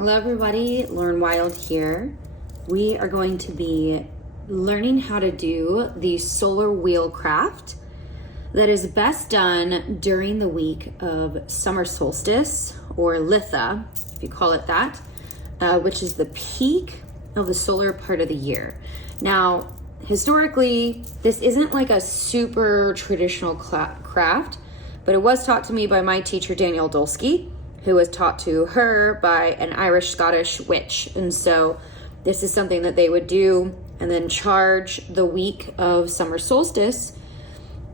Hello everybody, Lauren Wild here. We are going to be learning how to do the solar wheel craft that is best done during the week of summer solstice, or Litha, if you call it that, which is the peak of the solar part of the year. Now, historically, this isn't like a super traditional craft, but it was taught to me by my teacher, Danielle Dulski, who was taught to her by an Irish-Scottish witch. And so this is something that they would do and then charge the week of summer solstice,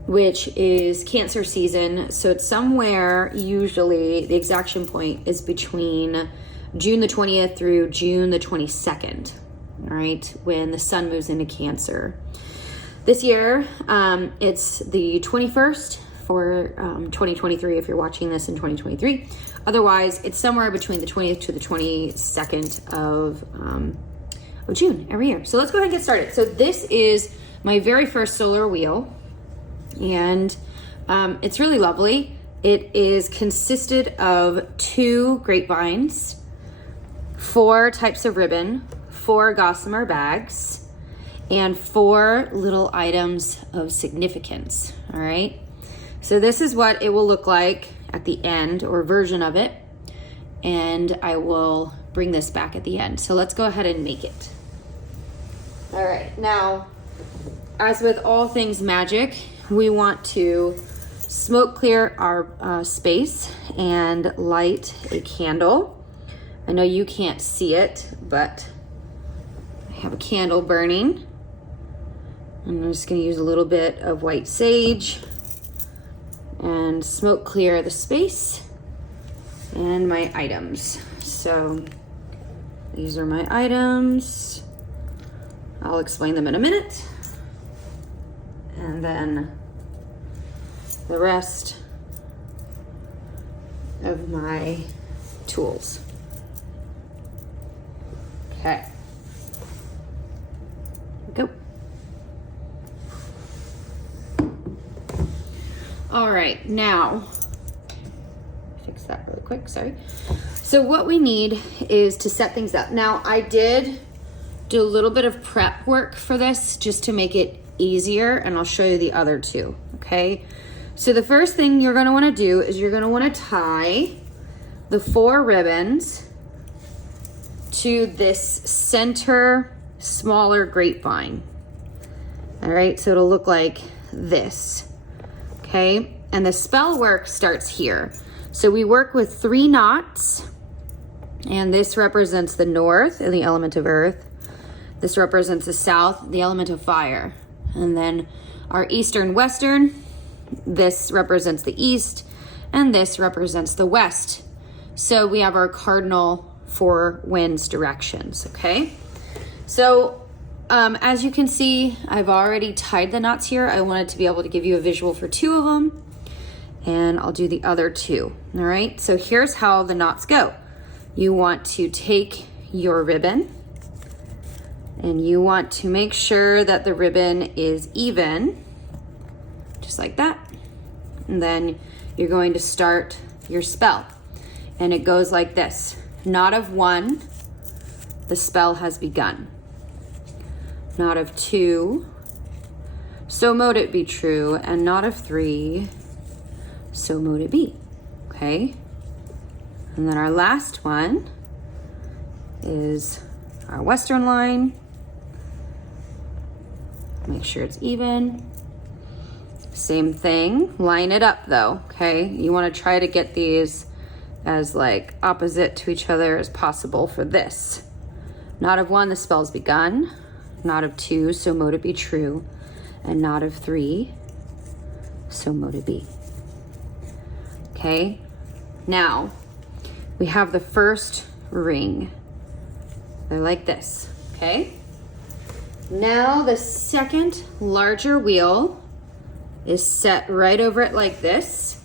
which is Cancer season. So it's somewhere, usually the exaction point is between June the 20th through June the 22nd, all right, when the sun moves into Cancer. This year, it's the 21st for 2023 if you're watching this in 2023. Otherwise, it's somewhere between the 20th to the 22nd of June every year. So let's go ahead and get started. So this is my very first solar wheel, and it's really lovely. It is consisted of 2 grapevines, 4 types of ribbon, 4 gossamer bags, and 4 little items of significance, all right? So this is what it will look like at the end, or version of it, and I will bring this back at the end. So let's go ahead and make it. All right, now, as with all things magic, we want to smoke clear our space and light a candle. I know you can't see it, but I have a candle burning. I'm just gonna use a little bit of white sage and smoke clear the space and my items. So these are my items. I'll explain them in a minute. And then the rest of my tools. Okay. Go. All right, now, fix that really quick, sorry. So what we need is to set things up. Now, I did do a little bit of prep work for this just to make it easier, and I'll show you the other 2, okay? So the first thing you're gonna wanna do is you're gonna wanna tie the 4 ribbons to this center smaller grapevine. All right, so it'll look like this. Okay, and the spell work starts here. So we work with 3 knots, and this represents the north and the element of earth. This represents the south, the element of fire. And then our eastern western, this represents the east, and this represents the west. So we have our cardinal 4 winds directions, okay? So as you can see, I've already tied the knots here. I wanted to be able to give you a visual for 2 of them, and I'll do the other 2, all right? So here's how the knots go. You want to take your ribbon, and you want to make sure that the ribbon is even, just like that. And then you're going to start your spell. And it goes like this. Knot of 1, the spell has begun. Knot of 2, so mote it be true, and knot of 3, so mote it be, okay? And then our last one is our western line. Make sure it's even. Same thing, line it up though, okay? You wanna try to get these as like opposite to each other as possible for this. Knot of 1, the spell's begun. Knot of 2, so mote it be true. And knot of 3, so mote it be. Okay, now we have the first ring. They're like this, okay? Now the second larger wheel is set right over it like this.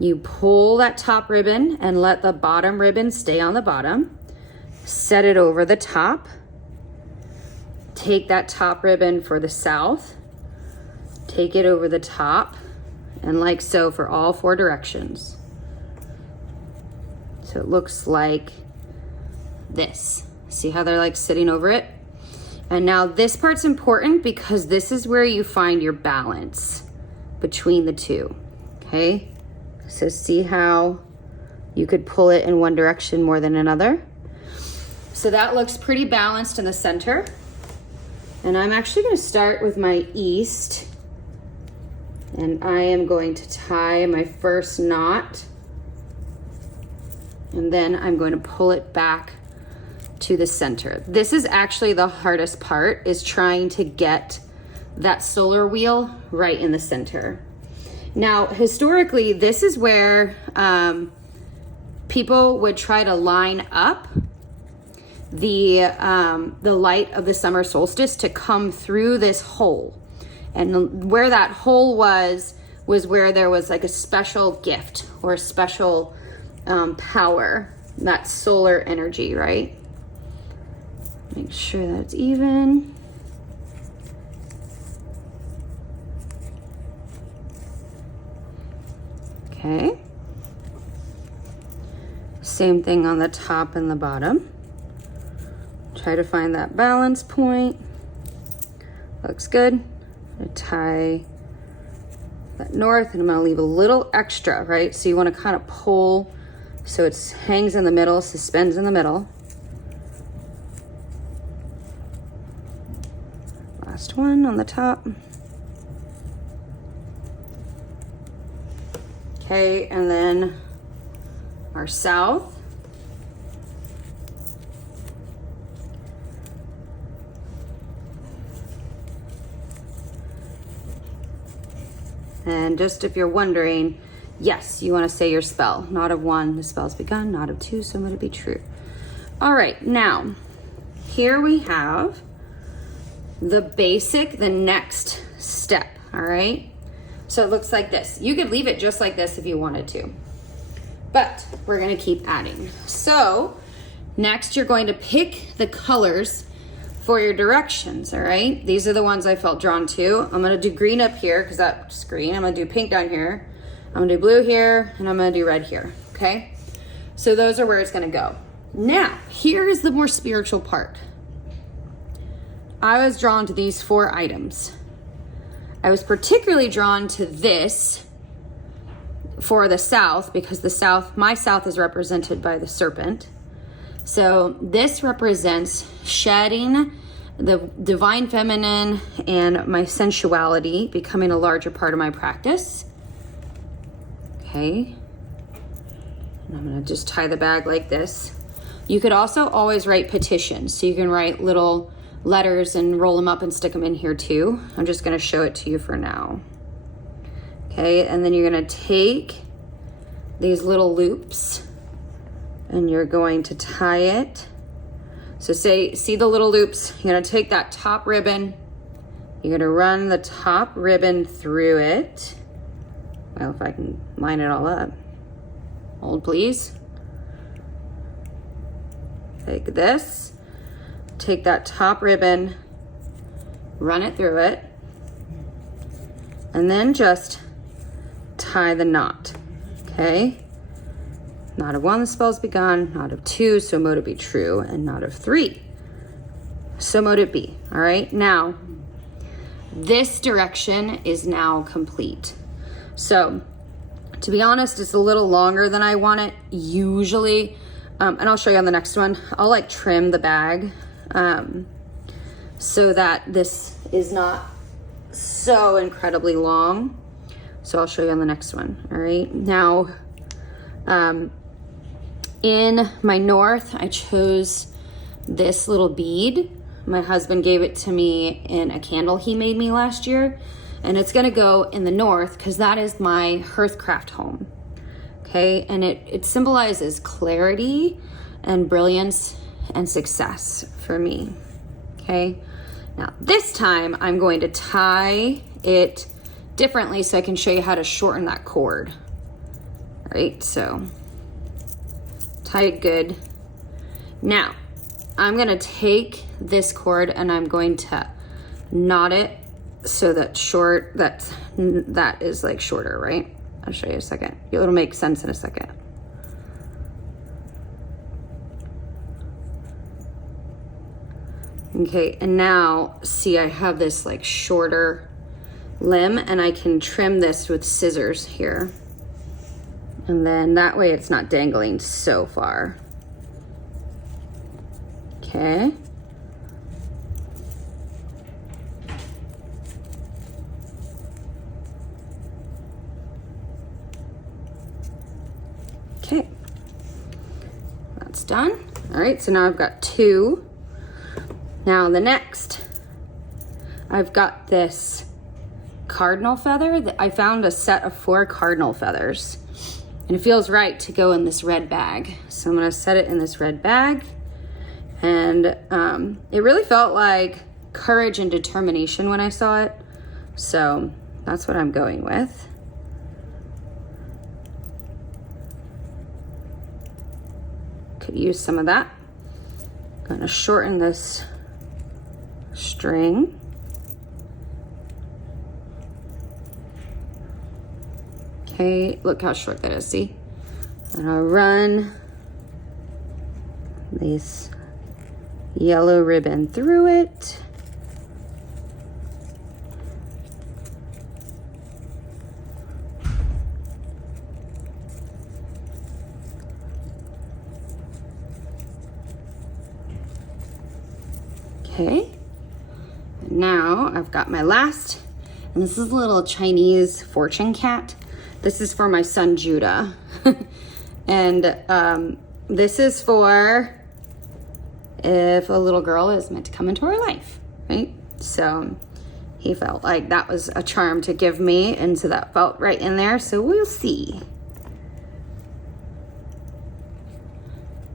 You pull that top ribbon and let the bottom ribbon stay on the bottom. Set it over the top. Take that top ribbon for the south. Take it over the top, and like so for all 4 directions. So it looks like this. See how they're like sitting over it? And now this part's important because this is where you find your balance between the two, okay? So see how you could pull it in one direction more than another? So that looks pretty balanced in the center. And I'm actually gonna start with my east, and I am going to tie my first knot, and then I'm going to pull it back to the center. This is actually the hardest part, is trying to get that solar wheel right in the center. Now, historically, this is where people would try to line up the light of the summer solstice to come through this hole. And where that hole was where there was like a special gift or a special power, that solar energy, right? Make sure that's even. Okay. Same thing on the top and the bottom. Try to find that balance point. Looks good. I'm gonna tie that north, and I'm gonna leave a little extra, right? So you wanna kind of pull so it hangs in the middle, suspends in the middle. Last one on the top. Okay, and then our south. And just if you're wondering, yes, you want to say your spell. Knot of 1, the spell's begun. Knot of 2, so let it be true. All right, now, here we have the basic, the next step, all right? So it looks like this. You could leave it just like this if you wanted to, but we're gonna keep adding. So next you're going to pick the colors for your directions, all right? These are the ones I felt drawn to. I'm gonna do green up here because that's green. I'm gonna do pink down here. I'm gonna do blue here, and I'm gonna do red here, okay? So those are where it's gonna go. Now, here is the more spiritual part. I was drawn to these 4 items. I was particularly drawn to this for the south because the south, my south is represented by the serpent. So this represents shedding the divine feminine and my sensuality becoming a larger part of my practice. Okay. And I'm gonna just tie the bag like this. You could also always write petitions. So you can write little letters and roll them up and stick them in here too. I'm just gonna show it to you for now. Okay, and then you're gonna take these little loops and you're going to tie it. So see the little loops? You're gonna take that top ribbon, you're gonna run the top ribbon through it. Well, if I can line it all up. Hold please. Take this, take that top ribbon, run it through it, and then just tie the knot, okay? Knot of 1, the spell's begun. Knot of 2, so mote it be true. And knot of 3, so mote it be. All right, now, this direction is now complete. So, to be honest, it's a little longer than I want it usually. And I'll show you on the next one. I'll like trim the bag so that this is not so incredibly long. So I'll show you on the next one. All right, now, in my north, I chose this little bead. My husband gave it to me in a candle he made me last year, and it's gonna go in the north because that is my Hearthcraft home. Okay, and it symbolizes clarity and brilliance and success for me. Okay, now this time I'm going to tie it differently so I can show you how to shorten that cord. All right, so tie it good. Now, I'm gonna take this cord and I'm going to knot it so that that is like shorter, right? I'll show you a second. It'll make sense in a second. Okay, and now see I have this like shorter limb and I can trim this with scissors here. And then that way it's not dangling so far. Okay. Okay, that's done. All right, so now I've got 2. Now the next, I've got this cardinal feather that I found a set of 4 cardinal feathers, and it feels right to go in this red bag. So I'm gonna set it in this red bag, and it really felt like courage and determination when I saw it. So that's what I'm going with. Could use some of that. I'm gonna shorten this string. Okay, look how short that is, see? And I'll run this yellow ribbon through it. Okay, now I've got my last, and this is a little Chinese fortune cat. This is for my son Judah. And this is for if a little girl is meant to come into our life, right? So he felt like that was a charm to give me, and so that felt right in there, so we'll see.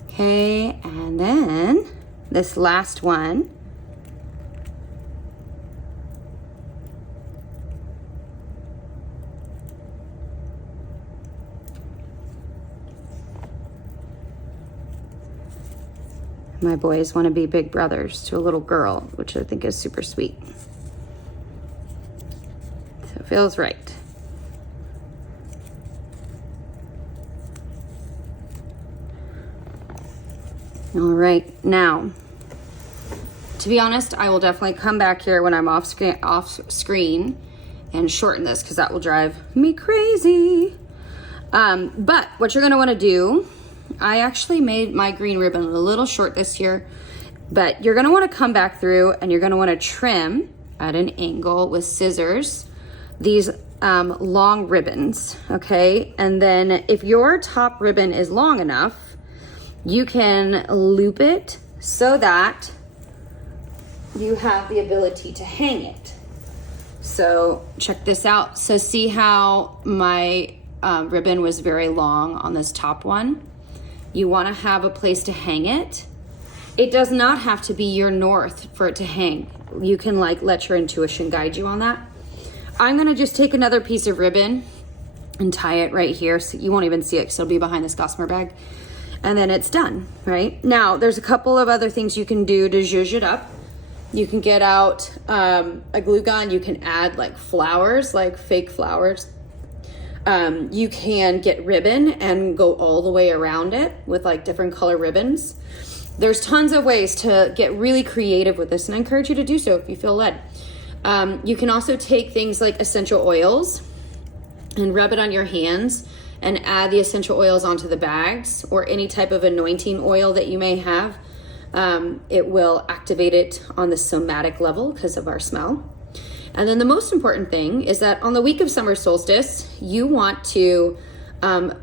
Okay, and then this last one, my boys want to be big brothers to a little girl, which I think is super sweet. So it feels right. All right, now, to be honest, I will definitely come back here when I'm off screen and shorten this, because that will drive me crazy. But what you're gonna wanna do, I actually made my green ribbon a little short this year, but you're gonna wanna come back through and you're gonna wanna trim at an angle with scissors these long ribbons, okay? And then if your top ribbon is long enough, you can loop it so that you have the ability to hang it. So check this out. So see how my ribbon was very long on this top one? You want to have a place to hang it. It does not have to be your north for it to hang. You can like let your intuition guide you on that. I'm gonna just take another piece of ribbon and tie it right here, so you won't even see it because it'll be behind this Gossamer bag. And then it's done, right? Now, there's a couple of other things you can do to zhuzh it up. You can get out a glue gun. You can add like flowers, like fake flowers. You can get ribbon and go all the way around it with like different color ribbons. There's tons of ways to get really creative with this, and I encourage you to do so if you feel led. You can also take things like essential oils and rub it on your hands and add the essential oils onto the bags, or any type of anointing oil that you may have. It will activate it on the somatic level because of our smell. And then the most important thing is that on the week of summer solstice, you want to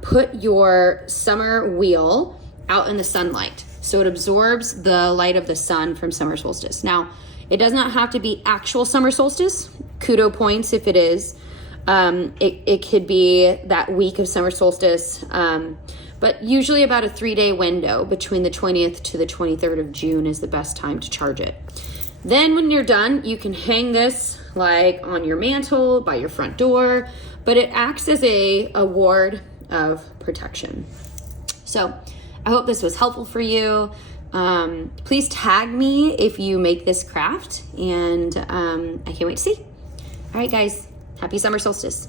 put your summer wheel out in the sunlight, so it absorbs the light of the sun from summer solstice. Now, it does not have to be actual summer solstice. Kudo points if it is. It could be that week of summer solstice, but usually about a 3-day window between the 20th to the 23rd of June is the best time to charge it. Then when you're done, you can hang this like on your mantle, by your front door, but it acts as a ward of protection. So I hope this was helpful for you. Please tag me if you make this craft, and I can't wait to see. All right, guys, happy summer solstice.